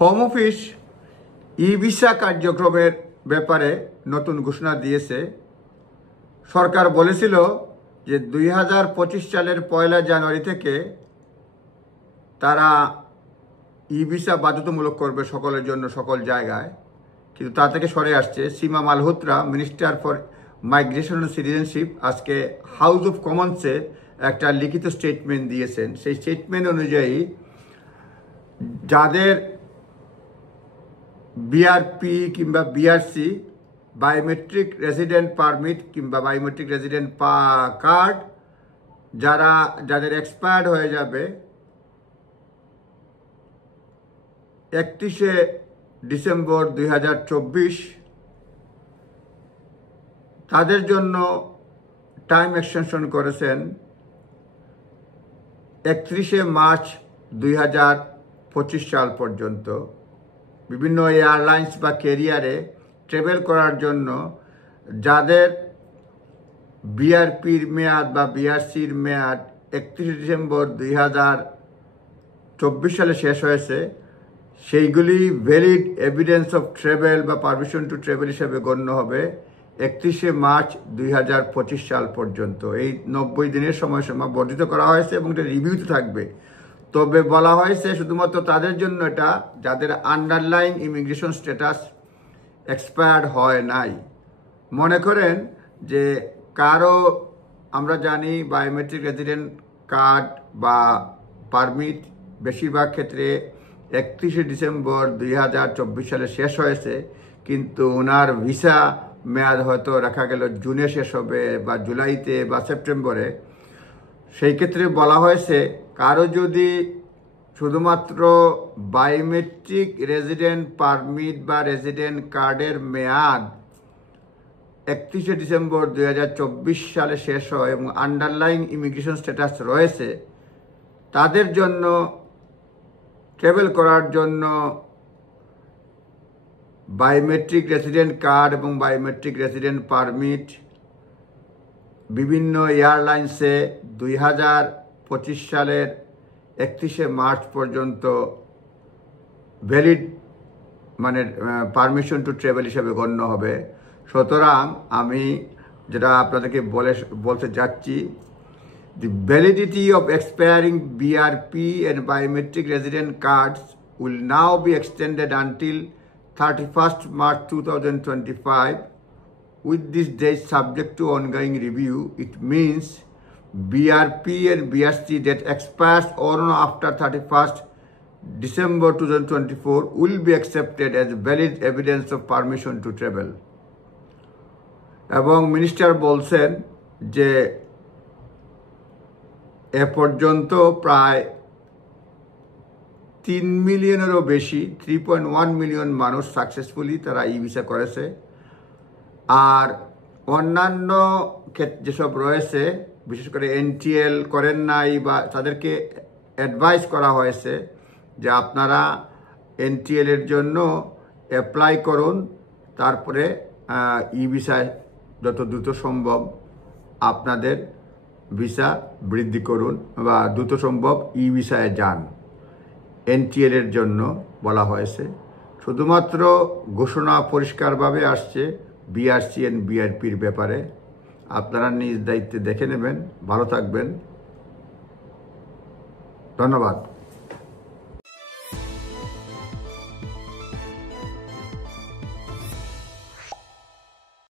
Home office ই visa কার্যক্রমের ব্যাপারে নতুন ঘোষণা দিয়েছে। সরকার বলেছিল যে 2025 সালের 1 জানুয়ারি থেকে তারা ই ভিসা বাধ্যতামূলক করবে সকলের জন্য সকল জায়গায়, কিন্তু তা থেকে সরে আসছে। Seema Malhotra, minister for migration ও সিটিজেনশিপ, আজকে হাউস অফ কমন্সে একটা লিখিত স্টেটমেন্ট দিয়েছেন। সেই স্টেটমেন্ট অনুযায়ী যাদের বিআরপি কিংবা বিআরসি, বায়োমেট্রিক রেসিডেন্ট পারমিট কিংবা বায়োমেট্রিক রেসিডেন্ট কার্ড যাদের এক্সপায়ার্ড হয়ে যাবে 31শে ডিসেম্বর 2024, তাদের জন্য টাইম এক্সটেনশন করেছেন 31শে মার্চ 2025 সাল পর্যন্ত। বিভিন্ন এয়ারলাইন্স বা ক্যারিয়ারে ট্রাভেল করার জন্য যাদের বিআরপির মেয়াদ বা বিআরসির মেয়াদ 31শে ডিসেম্বর 2024 সালে শেষ হয়েছে, সেইগুলি ভ্যালিড এভিডেন্স অফ ট্রাভেল বা পারমিশন টু ট্রাভেল হিসেবে গণ্য হবে 31শে মার্চ 2025 সাল পর্যন্ত। এই 90 দিনের সময়সীমা বর্ধিত করা হয়েছে এবং এটা রিভিউতে থাকবে। তবে বলা হয়েছে শুধুমাত্র তাদের জন্য এটা যাদের আন্ডারলাইং ইমিগ্রেশন স্ট্যাটাস এক্সপায়ার্ড হয় নাই। মনে করেন যে কারো, আমরা জানি বায়োমেট্রিক রেসিডেন্ট কার্ড বা পারমিট বেশিরভাগ ক্ষেত্রে 31শে ডিসেম্বর 2024 সালে শেষ হয়েছে, কিন্তু ওনার ভিসা মেয়াদ হয়তো রাখা গেল জুনে শেষ হবে বা জুলাইতে বা সেপ্টেম্বরে। সেই ক্ষেত্রে বলা হয়েছে কারো যদি শুধুমাত্র বায়োমেট্রিক রেসিডেন্ট পারমিট বা রেসিডেন্ট কার্ডের মেয়াদ 31শে ডিসেম্বর 2024 সালে শেষ হয় এবং আন্ডারলাইং ইমিগ্রেশন স্ট্যাটাস রয়েছে, তাদের জন্য ট্রাভেল করার জন্য বায়োমেট্রিক রেসিডেন্ট কার্ড এবং বায়োমেট্রিক রেসিডেন্ট পারমিট বিভিন্ন এয়ারলাইন্সে 2025 সালের 31শে মার্চ পর্যন্ত ভ্যালিড মানে পারমিশন টু ট্রাভেল হিসেবে গণ্য হবে। সুতরাং আমি যেটা আপনাদেরকে বলতে যাচ্ছি, the validity of expiring BRP and biometric resident cards will now be extended until 31st March 2025. With this date subject to ongoing review, it means BRP and BRC that expires on or after 31st December 2024 will be accepted as valid evidence of permission to travel. এবং minister বলছেন যে এ পর্যন্ত প্রায় 3 মিলিয়নেরও বেশি 3.1 million মানুষ successfully তারা ই visa করেছে। আর অন্যান্য যেসব রয়েছে, বিশেষ করে এনটিএল করেন নাই বা তাদেরকে অ্যাডভাইস করা হয়েছে যে আপনারা এনটিএল এর জন্য অ্যাপ্লাই করুন, তারপরে ই ভিসায় যত দ্রুত সম্ভব আপনাদের ভিসা বৃদ্ধি করুন বা দ্রুত সম্ভব ই ভিসায় যান। এনটিএল এর জন্য বলা হয়েছে। শুধুমাত্র ঘোষণা পরিষ্কারভাবে আসছে বিআরসি এন্ড বিআরপির ব্যাপারে। আপনারা নিজ দায়িত্বে দেখে নেবেন। ভালো থাকবেন। ধন্যবাদ।